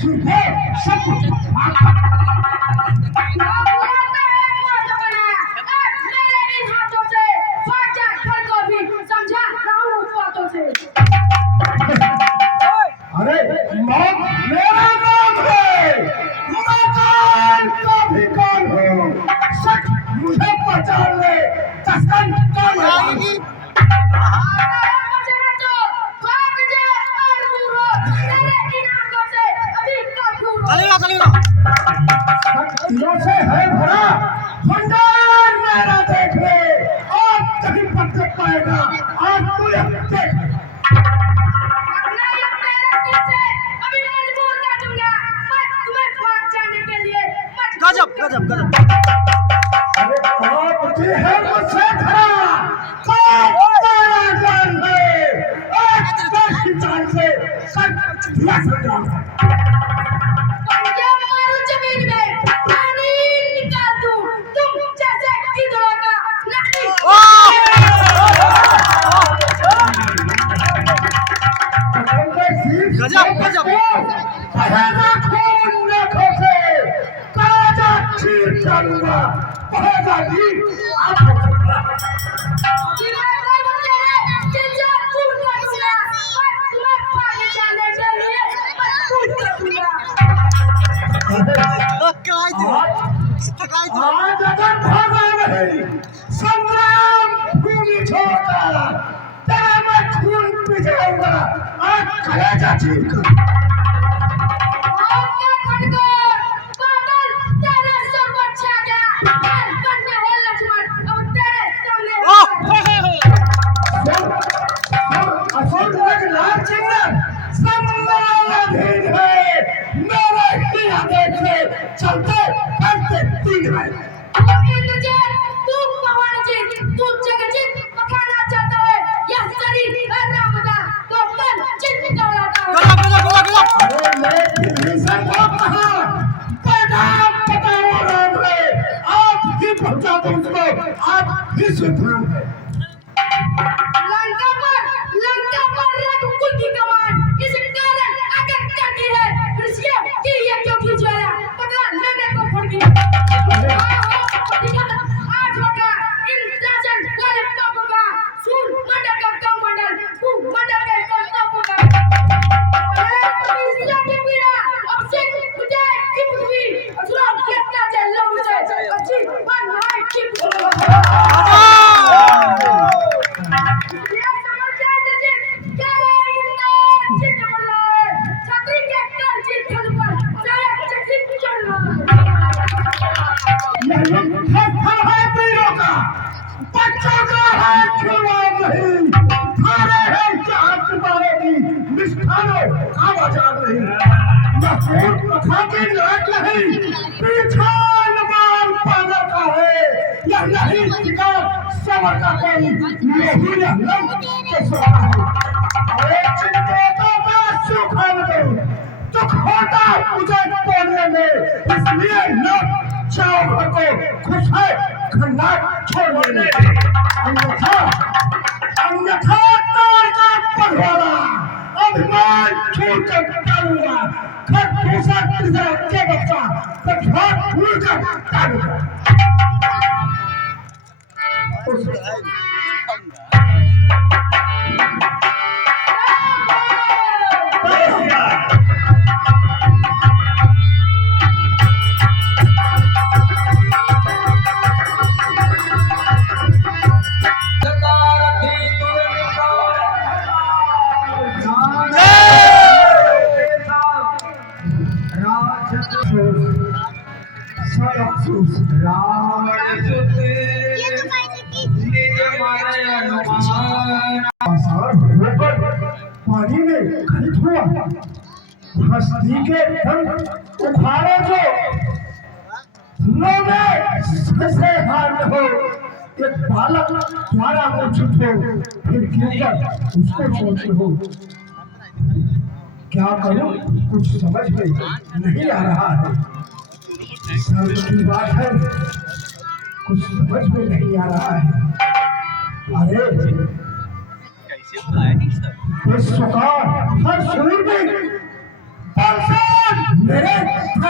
सुनते सब कुछ अरे मौत मेरा नाम है, मकान का भी कौन हो, सच मुझे पहचान ले, कसम कौन है? चलेगा चलेगा शक्तियों से है भरा भंडार मेरा देख ले, और कहीं पत्ते पाएगा और तू देख गजब गजब गजब। अरे कौन है मुझसे खड़ा, कौन तेरा जान है, एक दस की जान से सब लग जाऊंगा। गजब गजब। बहेगा खून आंखों से, काजा चीर डालूंगा, बहेगा नीर आंखों से। आज अगर भागा नहीं, संग्राम भूमि छोड़कर तेरा मैं खून पी जाऊंगा और कलेजा चीर कर। चलते फिरते तीन है। अरे मैं विभीषण को कहा पैगाम बताओ राम है, आज ही पहुंचा दो उसको, आज ही सुधार है। बच्चों का है खिलवाड़ नहीं, थारे है चाहत तुम्हारे की निष्ठानो आवाजान नहीं, न फूट कथा की लाट नहीं, पीछा नमाल पागल का है, यह नहीं शिकार समर का कोई यही लम के सवाल है। अरे चिंता का सुखान दो, तो खोटा मुझे बोलने में, इसलिए न चाव को खुश है खन्ना छोड़ने में, अन्यथा अन्यथा तार का पढ़वाला अभिमान छोड़कर डालूंगा, खत भूसा तिजरा के बच्चा पछवाड़ भूलकर डालूंगा। पानी में खड़ित हुआ, हस्ती के दम उखाड़े जो लोगे से हार हो, एक बालक द्वारा मूर्छित हो, फिर गिरकर उसको सोचते हो। क्या करूं, कुछ समझ में नहीं आ रहा है, सर्व की बात है, कुछ समझ में नहीं आ रहा है। अरे विश्व का हर शूर में